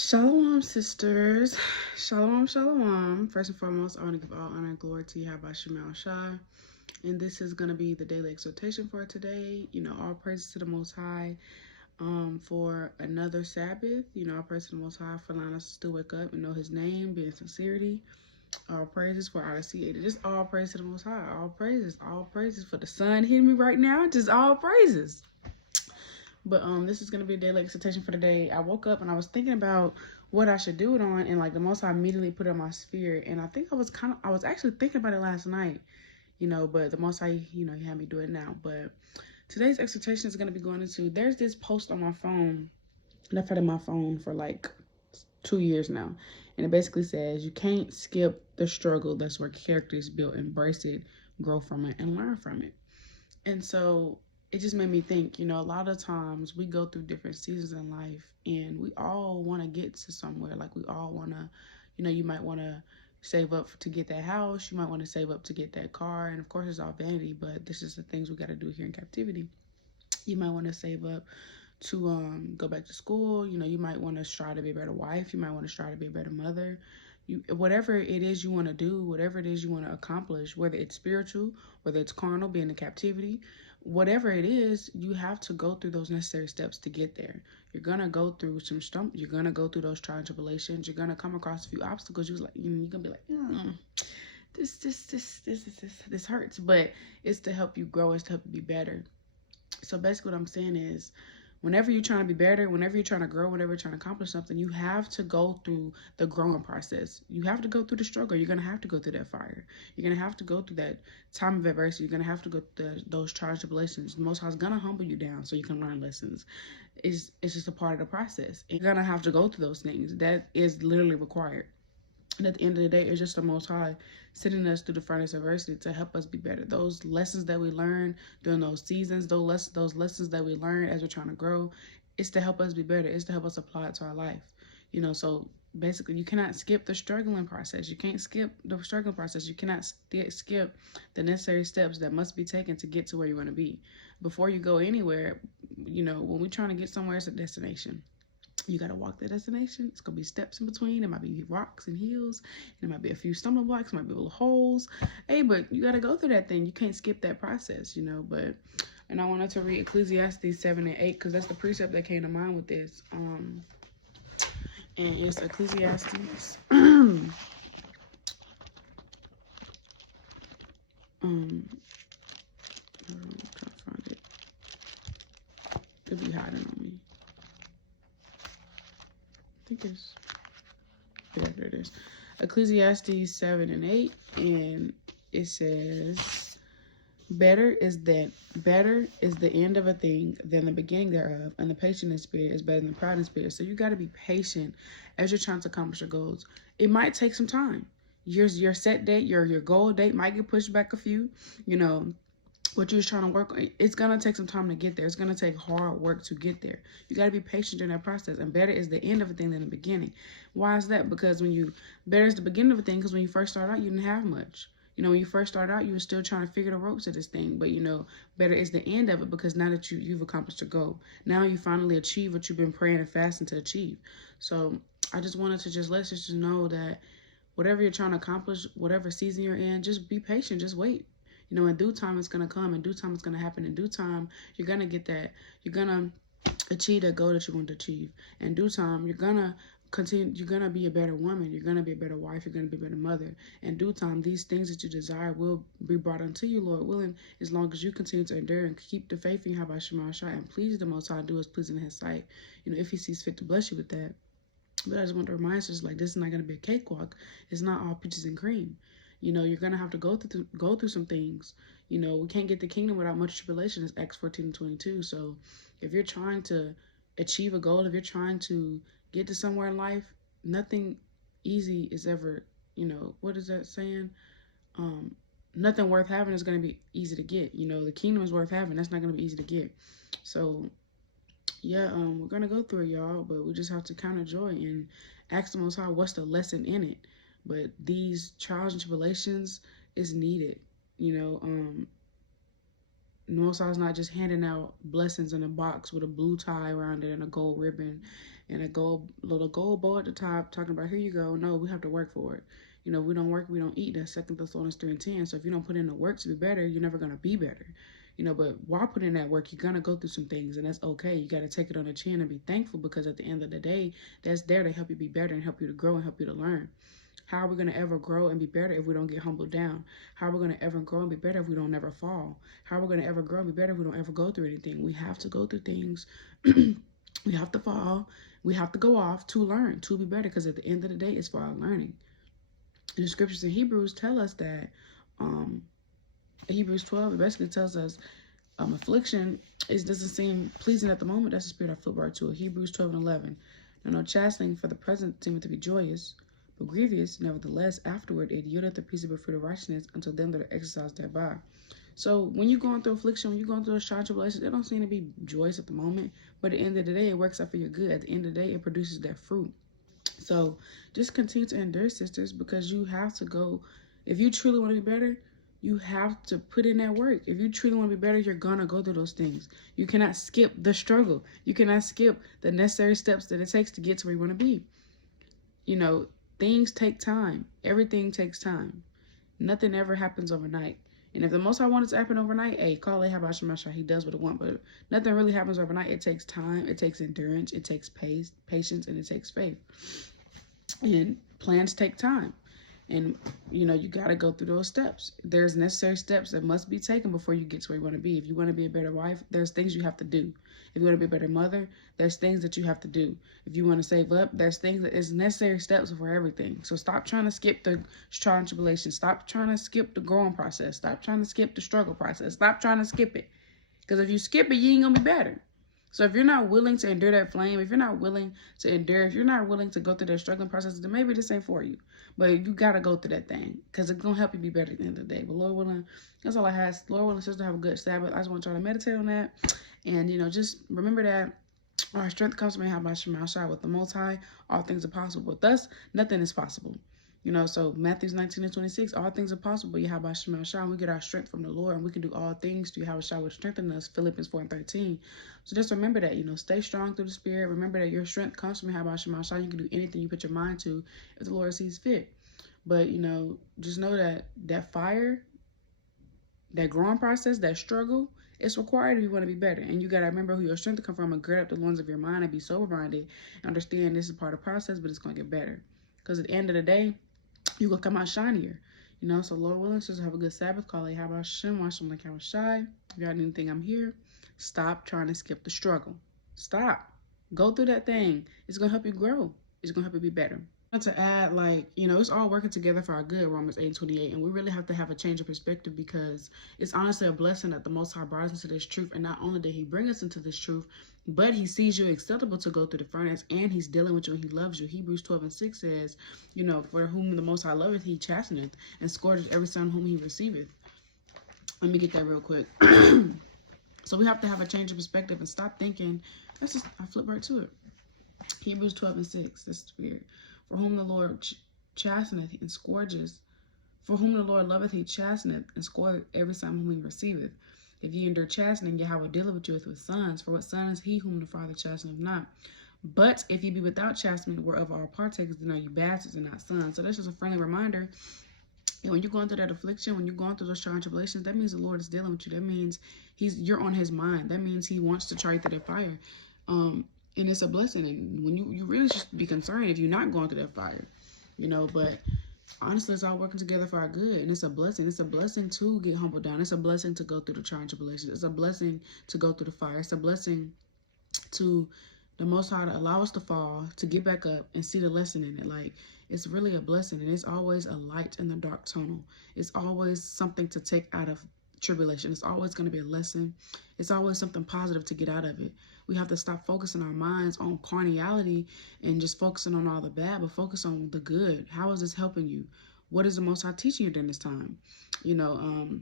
Shalawam, sisters. Shalawam, shalawam. First and foremost, I want to give all honor and glory to Yahawashi. And this is going to be the daily exhortation for today. All praises to the Most High for another Sabbath. All praises to the Most High for allowing us to still wake up and know His name, be in sincerity. All praises for Odyssey. Just all praises to the Most High. All praises for the sun hitting me right now. Just all praises. But this is gonna be a daily exhortation for the day. I woke up and I was thinking about what I should do it on, and like the Most High immediately put it on my spirit. And I think I was actually thinking about it last night, but the Most High, He had me do it now. But today's exhortation is gonna be going into. There's this post on my phone, and I've had it on my phone for like 2 years now, and it basically says you can't skip the struggle. That's where character is built. Embrace it, grow from it, and learn from it. And so it just made me think, a lot of times we go through different seasons in life and we all want to get to somewhere. Like we all want to, you might want to save up to get that house. You might want to save up to get that car. And of course, it's all vanity, but this is the things we got to do here in captivity. You might want to save up to go back to school. You might want to strive to be a better wife. You might want to strive to be a better mother. Whatever it is you want to do, whatever it is you want to accomplish, whether it's spiritual, whether it's carnal, being in captivity, whatever it is, you have to go through those necessary steps to get there. You're gonna go through some stuff. You're gonna go through those trials and tribulations. You're gonna come across a few obstacles. You're gonna be like, this hurts, but it's to help you grow. It's to help you be better. So basically, what I'm saying is, whenever you're trying to be better, whenever you're trying to grow, whenever you're trying to accomplish something, you have to go through the growing process. You have to go through the struggle. You're going to have to go through that fire. You're going to have to go through that time of adversity. You're going to have to go through those trials and tribulations. The Most High is going to humble you down so you can learn lessons. It's just a part of the process. You're going to have to go through those things. That is literally required. And at the end of the day, it's just the Most High sending us through the furnace of adversity to help us be better. Those lessons that we learn during those seasons, those lessons that we learn as we're trying to grow, it's to help us be better. It's to help us apply it to our life. So basically, you cannot skip the struggling process. You can't skip the struggling process. You cannot skip the necessary steps that must be taken to get to where you want to be. Before you go anywhere, when we're trying to get somewhere, it's a destination. You got to walk the destination. It's going to be steps in between. It might be rocks and hills. It might be a few stumbling blocks. It might be little holes. Hey, but you got to go through that thing. You can't skip that process, And I wanted to read Ecclesiastes 7 and 8 because that's the precept that came to mind with this. And it's Ecclesiastes. I'm trying to find it. It'll be hiding on me. I think it's there it is. Ecclesiastes 7 and 8, and it says, better is the end of a thing than the beginning thereof, and the patient in spirit is better than the proud in spirit. So you got to be patient as you're trying to accomplish your goals. It might take some time. Your set date, your goal date might get pushed back a few, what you're trying to work on, it's going to take some time to get there. It's going to take hard work to get there. You got to be patient during that process. And better is the end of a thing than the beginning. Why is that? Because better is the beginning of a thing, because when you first start out, you didn't have much. When you first started out, you were still trying to figure the ropes of this thing. But, better is the end of it, because now that you've accomplished your goal, now you finally achieve what you've been praying and fasting to achieve. So I just wanted to let you just know that whatever you're trying to accomplish, whatever season you're in, just be patient. Just wait. In due time, it's going to come. In due time, it's going to happen. In due time, you're going to get that. You're going to achieve that goal that you want to achieve. In due time, you're going to continue. You're going to be a better woman. You're going to be a better wife. You're going to be a better mother. In due time, these things that you desire will be brought unto you, Lord willing, as long as you continue to endure and keep the faith in Bahasham and please the Most High, do as pleasing in His sight. If He sees fit to bless you with that. But I just want to remind us, this is not going to be a cakewalk. It's not all peaches and cream. You're going to have to go through some things. We can't get the kingdom without much tribulation. It's Acts 14 and 22. So if you're trying to achieve a goal, if you're trying to get to somewhere in life, nothing easy is ever, what is that saying? Nothing worth having is going to be easy to get. The kingdom is worth having. That's not going to be easy to get. So yeah, we're going to go through it, y'all, but we just have to count it joy and ask the Most High, what's the lesson in it? But these trials and tribulations is needed. Most High is not just handing out blessings in a box with a blue tie around it and a gold ribbon and a little gold bow at the top talking about, here you go. No, we have to work for it. You know, we don't work, we don't eat. That's 2 Thessalonians 3:10. So if you don't put in the work to be better, you're never going to be better. You know, but while putting in that work, you're going to go through some things, and that's okay. You got to take it on the chin and be thankful, because at the end of the day, that's there to help you be better and help you to grow and help you to learn. How are we going to ever grow and be better if we don't get humbled down? How are we going to ever grow and be better if we don't never fall? How are we going to ever grow and be better if we don't ever go through anything? We have to go through things. We have to fall. We have to go off to learn, to be better, because at the end of the day, it's for our learning. And the scriptures in Hebrews tell us that, Hebrews 12, it basically tells us, affliction doesn't seem pleasing at the moment. That's the spirit I flip right to it. Hebrews 12:11. No chastening for the present seemeth to be joyous, but grievous. Nevertheless, afterward it yieldeth the peaceable fruit of righteousness unto them that are exercised thereby. So when you're going through affliction, when you're going through a trial tribulation, it don't seem to be joyous at the moment, but at the end of the day, it works out for your good. At the end of the day, it produces that fruit. So just continue to endure, sisters, because you have to go. If you truly want to be better, you have to put in that work. If you truly want to be better, you're going to go through those things. You cannot skip the struggle. You cannot skip the necessary steps that it takes to get to where you want to be. You know, things take time. Everything takes time. Nothing ever happens overnight. And if the Most High wanted to happen overnight, hey, call it Bahasham. He does what it wants. But nothing really happens overnight. It takes time. It takes endurance. It takes patience, and it takes faith. And plans take time. And, you know, you got to go through those steps. There's necessary steps that must be taken before you get to where you want to be. If you want to be a better wife, there's things you have to do. If you want to be a better mother, there's things that you have to do. If you want to save up, there's things that is necessary steps for everything. So stop trying to skip the trial and tribulation. Stop trying to skip the growing process. Stop trying to skip the struggle process. Stop trying to skip it. Because if you skip it, you ain't going to be better. So if you're not willing to endure that flame, if you're not willing to endure, if you're not willing to go through that struggling process, then maybe this ain't for you. But you got to go through that thing, because it's going to help you be better at the end of the day. But Lord willing, that's all I have. Lord willing, sister, have a good Sabbath. I just want y'all to meditate on that. And, you know, just remember that our strength comes from Yahawashi. With the Most High, all things are possible. With us, nothing is possible. You know, so Matthew 19:26, all things are possible. Yahawashi, we get our strength from the Lord, and we can do all things through Yahawashi, which strengthens us. Philippians 4:13. So just remember that, you know, stay strong through the Spirit. Remember that your strength comes from Yahawashi. You can do anything you put your mind to if the Lord sees fit. But, you know, just know that that fire, that growing process, that struggle, it's required if you want to be better. And you got to remember who your strength to come from, and gird up the loins of your mind and be sober-minded. Understand this is part of the process, but it's going to get better. Because at the end of the day, you're going to come out shinier. You know, so Lord willing, sisters, have a good Sabbath. Call it Bahasham. Watch them like Yahawashi. If you got anything, I'm here. Stop trying to skip the struggle. Stop. Go through that thing. It's going to help you grow. It's going to help you be better. To add, like, you know, it's all working together for our good, Romans 8:28, and we really have to have a change of perspective, because it's honestly a blessing that the Most High brought us into this truth. And not only did he bring us into this truth, but he sees you acceptable to go through the furnace, and he's dealing with you, and he loves you. Hebrews 12:6 says, you know, for whom the Most High loveth, he chasteneth, and scourgeth every son whom he receiveth. Let me get that real quick. So we have to have a change of perspective and stop thinking. That's just, I flip right to it. Hebrews 12:6, that's weird. For whom the Lord chasteneth and scourges, for whom the Lord loveth, he chasteneth and scourgeth every son whom he receiveth. If ye endure chastening, Yahawah dealeth with you with sons. For what son is he whom the Father chasteneth not? But if ye be without chastisement, whereof are partakers, then are you bastards and not sons. So that's just a friendly reminder. And when you're going through that affliction, when you're going through those trials and tribulations, that means the Lord is dealing with you. That means you're on his mind. That means he wants to try you through that fire. And it's a blessing. And when you really should be concerned if you're not going through that fire, you know. But honestly, it's all working together for our good, and it's a blessing. It's a blessing to get humbled down. It's a blessing to go through the trial and tribulations. It's a blessing to go through the fire. It's a blessing to the Most High to allow us to fall, to get back up and see the lesson in it. Like, it's really a blessing, and it's always a light in the dark tunnel. It's always something to take out of tribulation. It's always going to be a lesson. It's always something positive to get out of it. We have to stop focusing our minds on carnality and just focusing on all the bad, but focus on the good. How is this helping you? What is the Most High teaching you during this time? You know,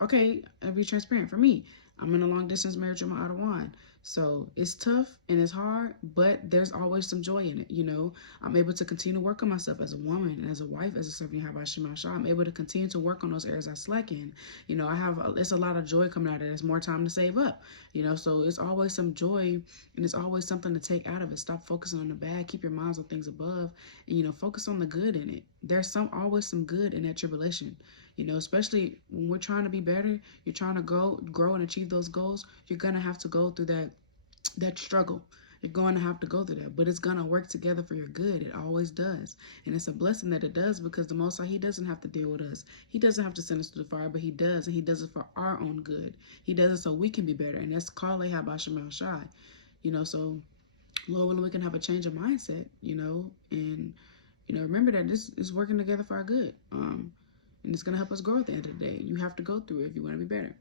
okay, I'll be transparent. For me, I'm in a long distance marriage with my Ottawan. So it's tough and it's hard, but there's always some joy in it. You know, I'm able to continue to work on myself as a woman, as a wife, as a servant of Yahawah. I'm able to continue to work on those areas I slack in. You know, it's a lot of joy coming out of it. There's more time to save up. You know, so it's always some joy, and it's always something to take out of it. Stop focusing on the bad. Keep your minds on things above, and, you know, focus on the good in it. There's always some good in that tribulation. You know, especially when we're trying to be better, you're trying to grow and achieve those goals, you're gonna have to go through that struggle. You're going to have to go through that, but it's going to work together for your good. It always does. And it's a blessing that it does, because the Most High, he doesn't have to deal with us. He doesn't have to send us to the fire, but he does. And he does it for our own good. He does it so we can be better. And that's called Bahasham. You know, so Lord willing, we can have a change of mindset, you know, and, you know, remember that this is working together for our good. And it's going to help us grow at the end of the day. You have to go through it if you want to be better.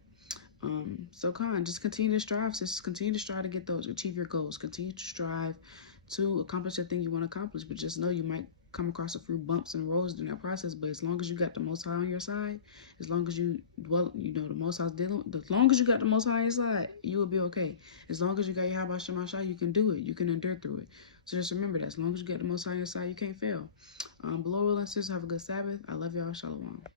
So just continue to strive, sis. Continue to strive to get those, achieve your goals. Continue to strive to accomplish the thing you want to accomplish. But just know you might come across a few bumps and roads during that process. But as long as you got the Most High on your side, as long as you the Most High's dealing. As long as you got the Most High on your side, you will be okay. As long as you got Yahawashi, you can do it. You can endure through it. So just remember that. As long as you got the Most High on your side, you can't fail. But Lord willing, sis, have a good Sabbath. I love y'all. Shalawam.